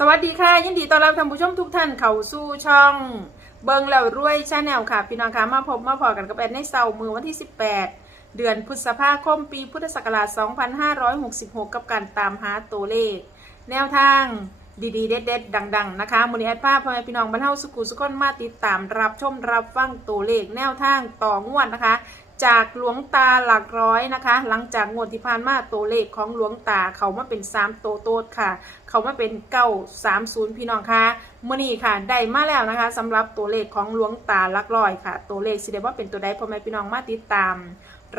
สวัสดีค่ะ ยินดีต้อนรับท่านผู้ชมทุกท่านเข้าสู่ช่อง เบิงแล้วรวยชาแนลค่ะ พี่น้องคะมาพบมาพอกันกับแอนในเสาร์มือวันที่ 18 เดือนพฤษภาคมปีพุทธศักราช 2566 กับการตามหาตัวเลข แนวทางดีๆ เด็ดๆ ดัง ๆ นะคะมูลนิธิภาพพ่อแม่พี่น้องบรรเทาสุขุสุขนมาติดตามรับชมรับฟังตัวเลขแนวทางต่องวดนะคะ จากหลวงตาหลักร้อยนะคะ หลังจากงวดที่ผ่านมาตัวเลขของหลวงตาเขามาเป็น3ตัวโตดค่ะ เขามาเป็นเก้าสามศูนย์พี่น้องคะมื่อนี้ค่ะได้มาแล้วนะคะสำหรับตัวเลขของหลวงตาหลักร้อยค่ะ ตัวเลขสิเดว่าเป็นตัวใดพ่อแม่พี่น้องมาติดตาม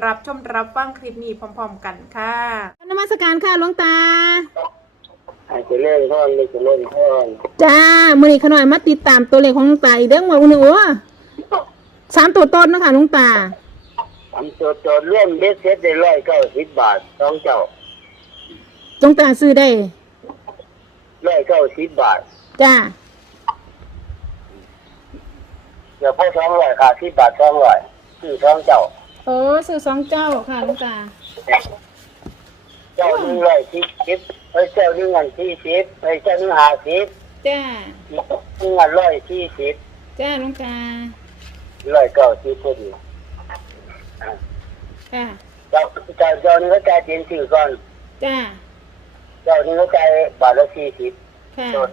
รับชมรับฟังคลิปนี้พร้อม ๆ กันค่ะนมัสการค่ะหลวงตาอาจจะเล่นท่อนไม่จะเล่นท่อนจ้ามื่อนี้ขน่อยมาติดตามตัวเลขของหลวงตาอีกเด้งว่าอุ้งหนึ่งโอ้สามตัวต้นนะคะหลวงตา ทำตัวตัวร่วมเบ็ดเซ็ตได้ร้อยเก้าสิบบาทสองเจ้าหลวงตาซื้อได้ร้อยเก้าสิบบาทจ้าเดี๋ยวพ่อสองร้อยค่ะสิบบาทสองร้อยคือสองเจ้าโอ้ซื้อสองเจ้าค่ะหลวงตาเจ้าหนึ่งร้อยสี่สิบไอ้เจ้าหนึ่งอันสี่สิบไอ้เจ้าหนึ่งห้าสิบจ้าอีกหนึ่งอันร้อยสี่สิบจ้าหลวงตาร้อยเก้าสิบพอดี ค่ะเจ้าเจ้าเจ้านี่ก็จ่ายเต็มที่ก่อน จ้าเจ้านี่ก็จ่ายบาทละสี่สิบค่ะต้น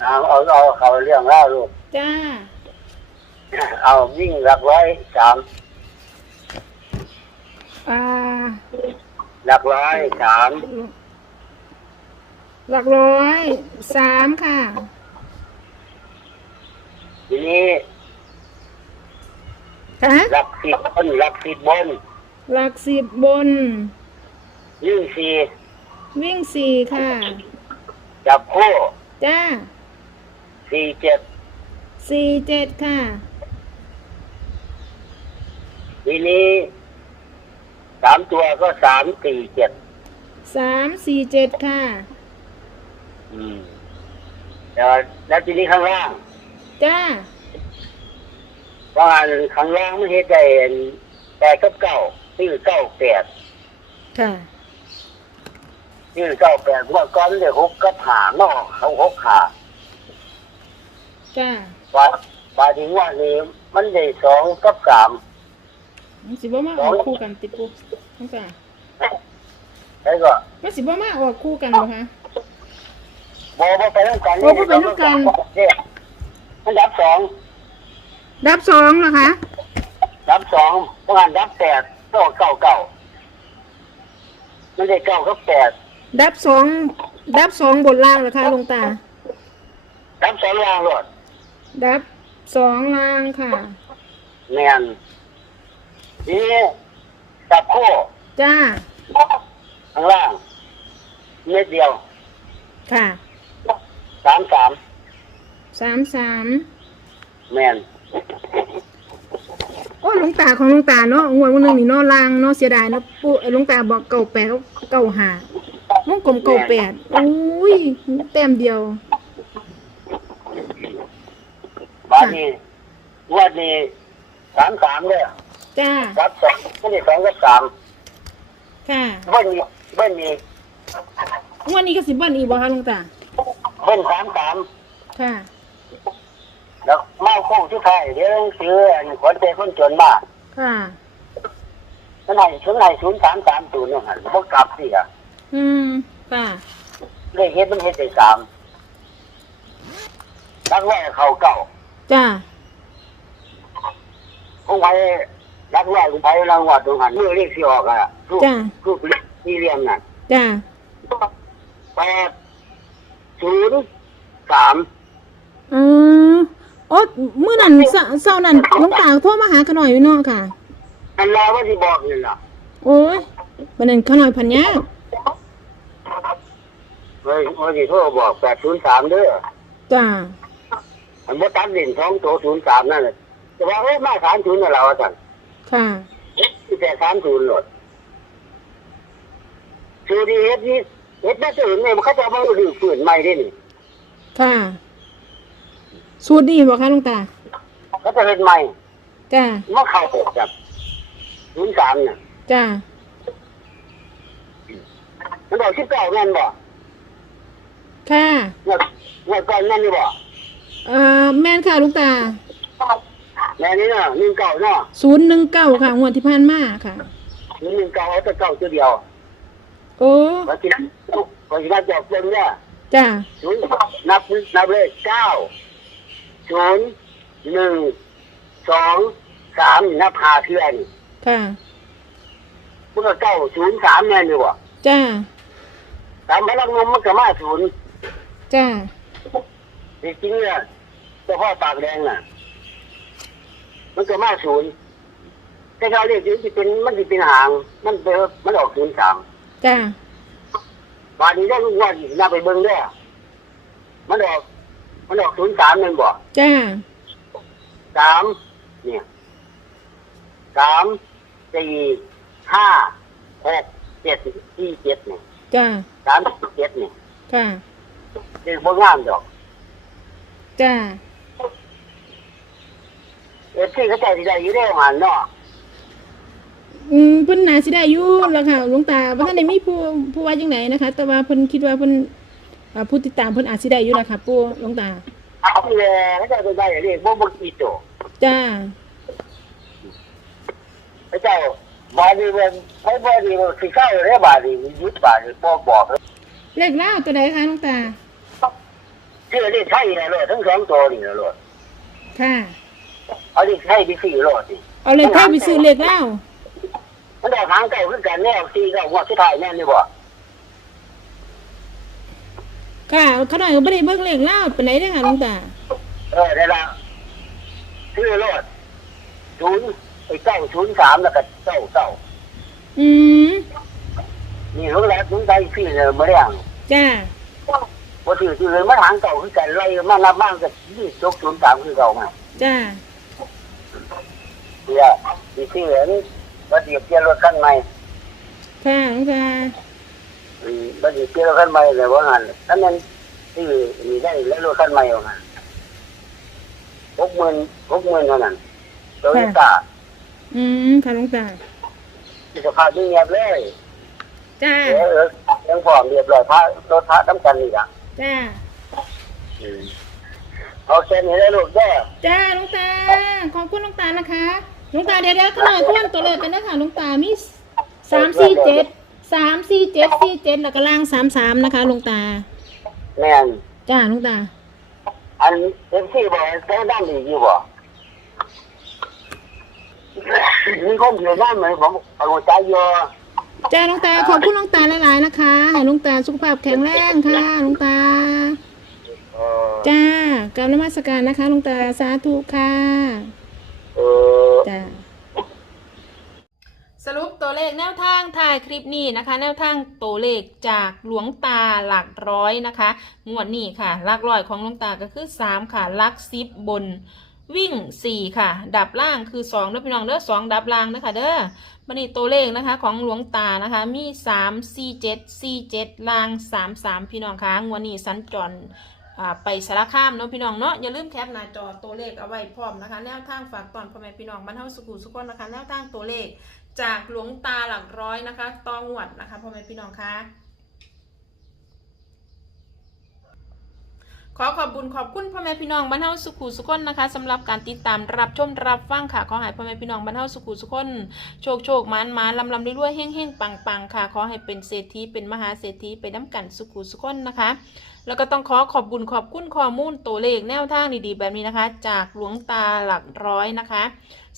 เอาเอาเอาเขาเรื่องเล่าลูก จ้าเอาวิ่งหลักร้อยสามอ่าหลักร้อยสามหลักร้อยสามค่ะ ทีนี้ ค่ะหลักสิบบนหลักสิบบนหลักสิบบนยิ่งสี่วิ่งสี่ค่ะ จับคู่จ้าสี่เจ็ดสี่เจ็ดค่ะ ทีนี้สามตัวก็สามสี่เจ็ดสามสี่เจ็ดค่ะ อืมแล้วแล้วทีนี้ข้างล่าง จ้า ว่าอันข้างล่างไม่เห็นได้แปดกับเก้าชื่อเก้าแปดค่ะชื่อเก้าแปดเมื่อก่อนเรียกหกกับหานอกเขาหกขาจ้าว่าว่าถึงว่านี้มันได้สองกับสามมันสิบ่มาออกคู่กันติปุน้องตาแล้วก็มันสิบ่มาออกคู่กันเหรอคะบอบไปน้ำกันบ่บ่ไปนำกันเนี่ยมันดับสอง ดับสองเหรอคะ ดับสองเพราะงั้นดับแปดก็เก้าเก้ามันได้เก้ากับแปดดับสองดับสองบนล่างเหรอคะหลวงตา ดับสองล่างรถดับสองล่างค่ะแมนทีนี้จับคู่จ้าข้างล่างเม็ดเดียว ค่ะสามสามสามสามแมน โอ้หลวงตาของหลวงตาเนาะงวดวันหนึงนี่เนาะล่างเนาะเสียดายเนาะปู่เอ้ยหลวงตาบอกเก่าแปดแล้วเก่าหาวงกลมเก่าแปดอุ้ยแต้มเดียวบาทนี้งวดนี้สามสามเลยจ้าดับสองไม่ได้สองกับสามค่ะเบิ้ลมีเบิ้ลมีงวดนี้ก็สิบวันอีกบ่คะหลวงตาเบิ้ลสามสามค่ะ แล้วมาโค้งที่ไทายเดี๋ยวซื้ออันขวัญใจคนจนมากค่ะนั่นไหนศูนย์ไหนศูนย์สามสามศูนย์เนี่ยหันพวกกลับสิอะอืมค่ะเลขเฮ็ดมันเฮ็ดได้สามรักแรกเขาเก่าจ้าคงไปรักแรกคงไปรางวัลตรงหันเมื่อเลขที่ออกอะรูปจ้ารูปเลขที่เรียงน่ะจ้าแปดศูนย์สามอืม โอ้มื้อนั้นเสเช้านั้นหลวงตาโทรมาหาขน่อยอยู่เนาะค่ะ อันลาว่าที่บอกนี่ล่ะโอ้ยบันนั้นขน่อยพันยากเฮ้ยว่าที่โทรบอกแปดศูนย์สามเด้อจ้าอันว่าตัดเด่นสองตัวศูนย์สามนั่นแหละแต่ว่าเอ้ยมาสามศูนย์น่ะเราอะสั่นค่ะแต่สามศูนย์หลดสูดีเฮ็ดนี่เฮ็ดน่าจะเห็นเลยมันเขาจะเอามาดูฝืนใหม่ได้นี่ค่ะ สูตรดีบ่คะหลวงตาเขาจะเฮ็ดใหม่จ้ามันเข้าออกจากศูนย์สามเนี่ยจ้ามันบอกสิบเก้าแม่นบ่ค่ะเมื่อเมื่อก่อนนั่นนี่บ่เอ่อแม่นค่ะหลุงตาแม่นี่เนาะหนึ่งเก่าเนาะศูนย์หนึ่งเก้าค่ะงวดที่ผ่านมาค่ะหนึ่งเก่าเอาแต่เก่าตัวเดียวโอ้พอจิพอจินับจบเบิ่งเนี่ยจ้าศูนย์นับนับเลยเก้า ศูนย์หนึ่งสองสามนับหาเทือนค่ะพวกเก้าศูนย์สามแน่นี่บ่จ้า สามพลังงมมันก็มาศูนย์จ้า จริงๆเนี่ยเจ้าพ่อปากแดงน่ะ มันก็มาศูนย์แต่เขาเรียกศูนย์ที่เป็นมันที่เป็นหาง มันเป็นมันออกศูนย์สามจ้าวันนี้ได้ลูกวันน่าไปเบิ่งเด้อมันออก มันออกศูนย์สามนั่นบ่จ้าสามเนี่ยสามสี่ห้าหกเจ็ดสี่เจ็ดเนี่ยจ้าสามเจ็ดเนี่ยค่ะเด็กบ่งามดอกจ้าเอฟซีเขาใจดีใจอยู่ได้หันเนาะอืมเพิ่นน่าสิได้อยู่แล้วค่ะหลวงตาบ่ทันได้มีผู้ผู้ว่าจังไดนะคะ แต่ว่าเพิ่นคิดว่าเพิ่นอ่า ผู้ติดตามเพิ่นอาจสิได้อยู่ล่ะค่ะปู่หลวงตา เอาไปเลยเขาใจดีใจเรียกบ่บ่กี่ตัวจ้าพระเจ้าบาดีเวนไอ้บาดีเวนสิเข้าเรียบาดียุดบาดีบ่บอกเลขแล้วตัวใดคะหลวงตาชื่อเรียกไทยนะโลดทั้งสองตัวนี่นะโลดค่ะ เอาเรียกไทยไปสี่โลดนี่เอาเลขไทยไปซื้อเลขแล้วมันได้หางเก่าคือกันแน่สี่เก่าหัวสุดท้ายแน่นี่บ่ ค่ะเขาหน่อยก็บ่ได้เบิ่งเลขแล้วปานใดเด้อค่ะหลวงตา เออได้ละชื่อโลดศูนย์ไอ้เก้าศูนย์สามแล้วก็เก้าเก้าอืมนี่รู้แล้วถึงใจพี่เลยมาเรียงจ้าว่าถือถือเลยมันหางเก่าคือกันไล่มานับบ้างก็ยี่จกศูนย์สามคือเก่ามาจ้าเดี๋ยวดีที่เห็นว่าเดี๋ยวเปลี่ยนรถคันใหม่ค่ะหลวงตา อืมว่าเดี๋ยวเปลี่ยนรถคันใหม่เลยว่างั้นถ้ามันที่มีได้แล้วรถคันใหม่ว่างั้นหกหมื่นหกหมื่นเท่านั้นโตโยต้าอืมค่ะหลวงตาที่สภาพที่เงียบเลยจ้าเออเออยังพร้อมเรียบร้อยพระรถพระน้ำกันนี่ละจ้าอืมเอาเส้นนี้ได้ลูกเด้อจ้าหลวงตา ขอบคุณหลวงตานะคะหลวงตาเดี๋ยวเดี๋ยวเขาหน่อยทวนตัวเลขกันนะคะหลวงตามีสามสี่เจ็ด สามสี่เจ็ดสี่เจ็ดแล้วก็ล่างสามสามนะคะหลวงตา แม่นจ้าหลวงตา อันเอ็มซีบอกแค่ด้านดีอยู่บ่มีคนอยู่ด้านไหนผมเอาหัวใจเยอะจ้าหลวงตาขอบคุณหลวงตาหลายๆนะคะให้หลวงตาสุขภาพแข็งแรงค่ะหลวงตา เออจ้ากราบนมัสการนะคะหลวงตาสาธุค่ะเออ จ้าสรุป ตัวเลขแนวทางถ่ายคลิปนี้นะคะ แนวทางตัวเลขจากหลวงตาหลักร้อยนะคะ งวดนี้ค่ะหลักร้อยของหลวงตาก็คือ 3 ค่ะหลักซิบบนวิ่ง 4 ค่ะ ดับล่างคือ2เด้อพี่น้องเด้อ2ดับล่างนะคะเด้อบันนี้ตัวเลขนะคะของหลวงตานะคะมี 3 4 7 4 7ล่าง 3 3 พี่น้องคะงวดนี้สัญจรอ่าไปสารคามเนาะพี่น้องเนาะอย่าลืมแคปหน้าจอตัวเลขเอาไว้พร้อมนะคะ แนวทางฝากตอนพ่อแม่พี่น้องบรรเทาสุขุสุขคนนะคะ แนวทางตัวเลข จากหลวงตาหลักร้อยนะคะตองหวัดนะคะพ่อแม่พี่น้องคะขอขอบคุญขอบคุณพ่อแม่พี่น้องบรรเทาสุขุสุขคนนะคะสำหรับการติดตามรับชมรับฟังค่ะขอให้พ่อแม่พี่น้องบรรเทาสุขุสุขคนโชคโชคมานมานลำลำรวยๆเฮ่งเฮ่งปังปังค่ะ ขอให้เป็นเศรษฐีเป็นมหาเศรษฐีไปน้ำกันสุขุสุขคนนะคะ แล้วก็ต้องขอขอบบุญขอบคุณข้อมูลตัวเลขแนวทางดีๆ แบบนี้นะคะ จากหลวงตาหลักร้อยนะคะ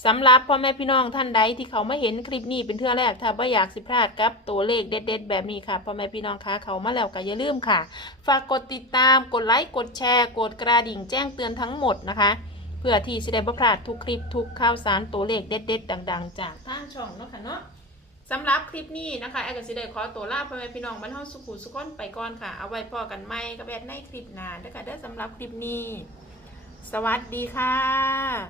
สำหรับพ่อแม่พี่น้องท่านใดที่เขาไม่เห็นคลิปนี้เป็นเทื่อแรกถ้าไม่อยากสิพลาดกับตัวเลขเด็ด ๆ แบบนี้ค่ะพ่อแม่พี่น้องคะเขามาแล้วก็อย่าลืมค่ะ ฝากกดติดตามกดไลค์กดแชร์ กดกระดิ่งแจ้งเตือนทั้งหมดนะคะ เพื่อที่จะได้บ่พลาดทุกคลิปทุกข่าวสารตัวเลขเด็ด ๆ ดัง ๆ จากทางช่องเนาะค่ะเนาะสำหรับคลิปนี้นะคะแอร์กับสิได้ขอตัวลาพ่อแม่พี่น้องบรรเทาสุขุสุขนไปก่อนค่ะ เอาไว้พอกันไหมกับแอดในคลิปหน้านะคะเด้อสำหรับคลิปนี้ สวัสดีค่ะ